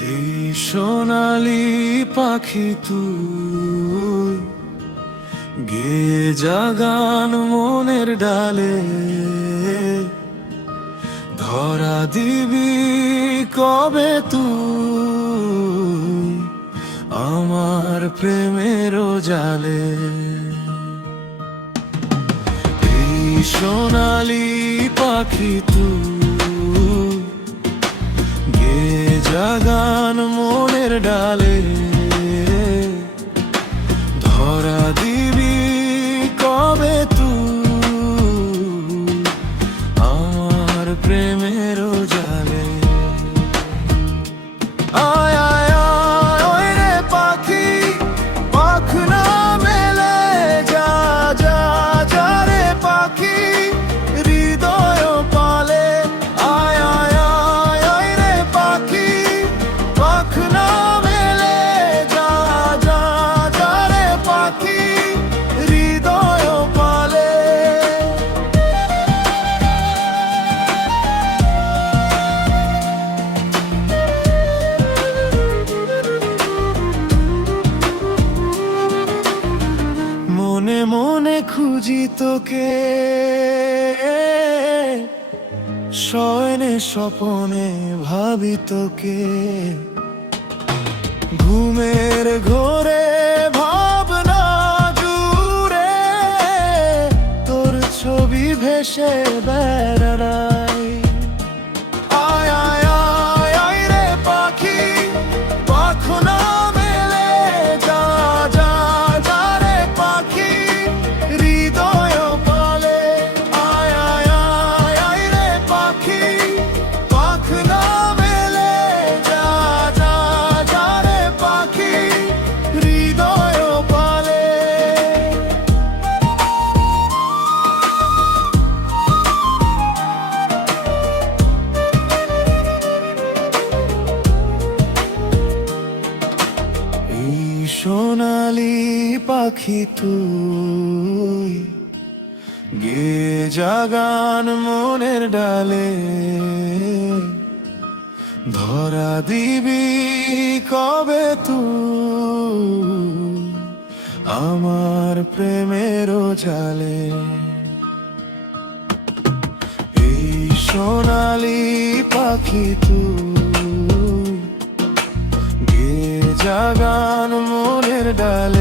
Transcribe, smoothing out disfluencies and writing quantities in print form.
এই সোনালি পাখি তুই গেয়ে জাগান মনের ডালে, ধরা দিবি কবে তুই আমার প্রেমের জালে। এই সোনালি পাখি তুই গেয়ে জাগান মনের ডালে, ধরা দিবি কবে তুই আমার প্রেমের জালে। আয় আয় আয় ওই রে পাখি, পাখ না মেলে যা যা যা রে পাখি হৃদয় পালে। আয় আয় আয় ওই রে পাখি, পাখ না মেলে যা যা যা রে পাখি হৃদয় পালে। মনে মনে খুঁজি তোকে, শয়নে স্বপনে ভাবি তোকে, ঘুমের ঘোরে ভাবনা জুড়ে তোর ছবি ভেসে বেড়াই। আয় আয় আয় আয় রে পাখি, পাখ না মেলে যা যা যা রে পাখি হৃদয় পালে। আয় আয় আয় আয় রে পাখি, পাখ না মেলে যা যা যা রে পাখি হৃদয় পালে। এই সোনালি পাখি তুই গেয়ে জাগান মনের ডালে, ধরা দিবি কবে তুই আমার প্রেমের জালে। এই সোনালি পাখি তুই গেয়ে জাগান মনের ডালে,